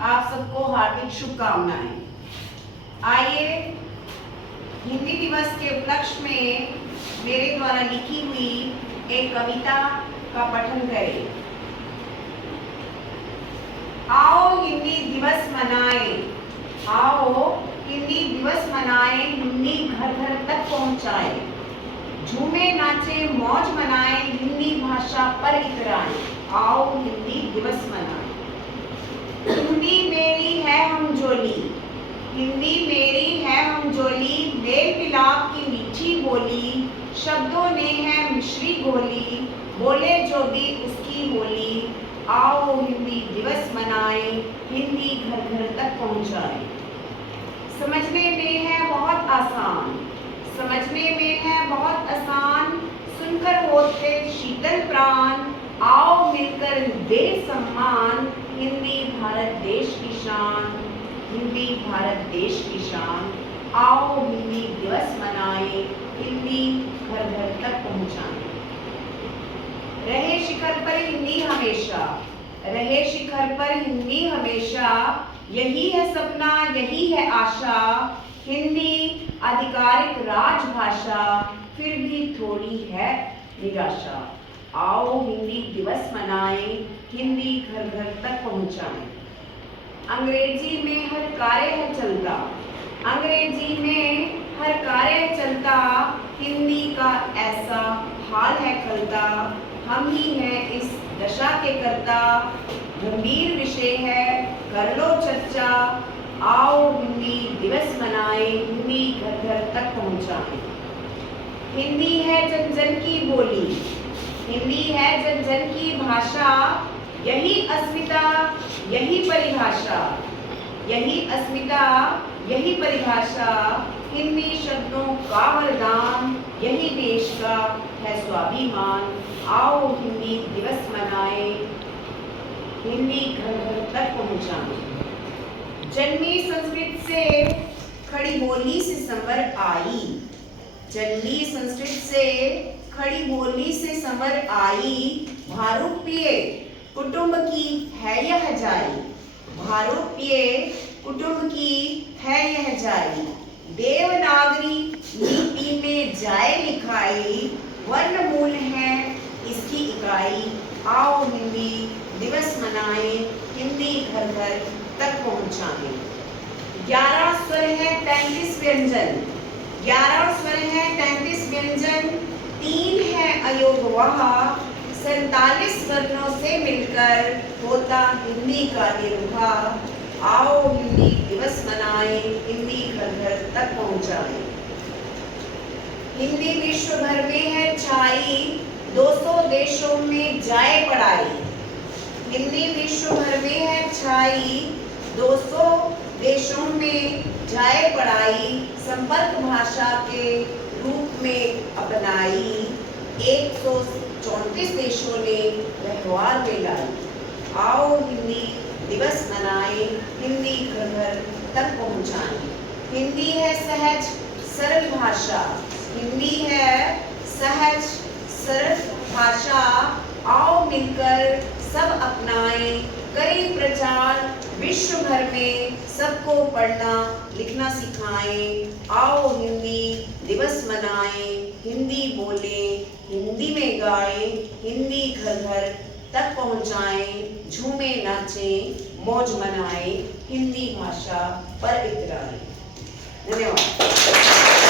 आप सबको हार्दिक शुभकामनाएं। आइए हिंदी दिवस के उपलक्ष्य में मेरे द्वारा लिखी हुई एक कविता का पठन करें। आओ हिंदी दिवस मनाएं, आओ हिंदी दिवस मनाएं, हिंदी घर घर तक पहुंचाएं, झूमे नाचे मौज मनाएं, हिंदी भाषा पर इतराएं। आओ हिंदी दिवस मनाएं। हिंदी मेरी है हमजोली, हिंदी मेरी है हमजोली, मेल मिलाप की मीठी बोली, शब्दों ने है मिश्री घोली, बोले जो भी उसकी बोली। आओ हिंदी दिवस मनाएं, हिंदी घर घर तक पहुंचाएं। समझने में है बहुत आसान, समझने में है बहुत आसान, सुनकर होते शीतल प्राण। आओ मिलकर दे सम्मान, हिंदी भारत देश की शान, हिंदी भारत देश की शान। आओ हिंदी दिवस मनाएं, हिंदी घर घर तक पहुंचाएं। रहे शिखर पर हिंदी हमेशा, रहे शिखर पर हिंदी हमेशा, यही है सपना यही है आशा, हिंदी आधिकारिक राजभाषा, फिर भी थोड़ी है निराशा। आओ हिंदी दिवस मनाएं, हिंदी घर घर तक पहुंचाएं। अंग्रेजी में हर कार्य है चलता, अंग्रेजी में हर कार्य है चलता, हिंदी का ऐसा हाल है खलता, हम ही हैं इस दशा के कर्ता, गंभीर विषय है कर लो चर्चा। आओ हिंदी दिवस मनाएं, हिंदी घर घर तक पहुंचाएं। हिंदी है जन जन की बोली, हिंदी है जन जन की भाषा, यही अस्मिता यही परिभाषा, यही अस्मिता यही परिभाषा, हिंदी शब्दों का वरदान, यही देश का है स्वाभिमान। आओ हिंदी दिवस मनाएं, हिंदी घर घर तक पहुंचाएं। जन्मी संस्कृत से खड़ी बोली से संवर आई, जन्मी संस्कृत से खड़ी बोली से संवर आई, भारूप पिए कुटुंब की है यह जाई, भारूप पिए कुटुंब की है यह जाई, देवनागरी लिपि में जाए लिखाई, वर्णमूल है इसकी इकाई। आओ हिंदी दिवस मनाएं, हिंदी घर घर तक पहुंचाएं। 11 स्वर है 33 व्यंजन, 11 स्वर है 33 व्यंजन, 3 है अयोगवाह, 47 वर्णों से मिलकर होता हिंदी का निर्वाह। आओ हिंदी दिवस मनाएं, हिंदी घर घर तक पहुंचाएं। हिंदी विश्व भर में है छाई, 200 देशों में जाए पढ़ाई, हिंदी विश्व भर में है छाई, 200 देशों में जाए पढ़ाई, संपर्क भाषा के रूप में अपनाई, 134 देशों ने व्यवहार में लाई। आओ हिंदी दिवस मनाएं, हिंदी घर घर तक पहुंचाएं। हिंदी है सहज सरल भाषा, हिंदी है सहज सरल भाषा, आओ मिलकर सब अपनाएं, करें प्रचार विश्व भर में, सबको पढ़ना लिखना सिखाएं। आओ हिंदी दिवस मनाएं, हिंदी बोलें, हिंदी में गाएं, हिंदी घर घर तक पहुंचाएं, झूमे नाचें मौज मनाएं, हिंदी भाषा पर इतराएं।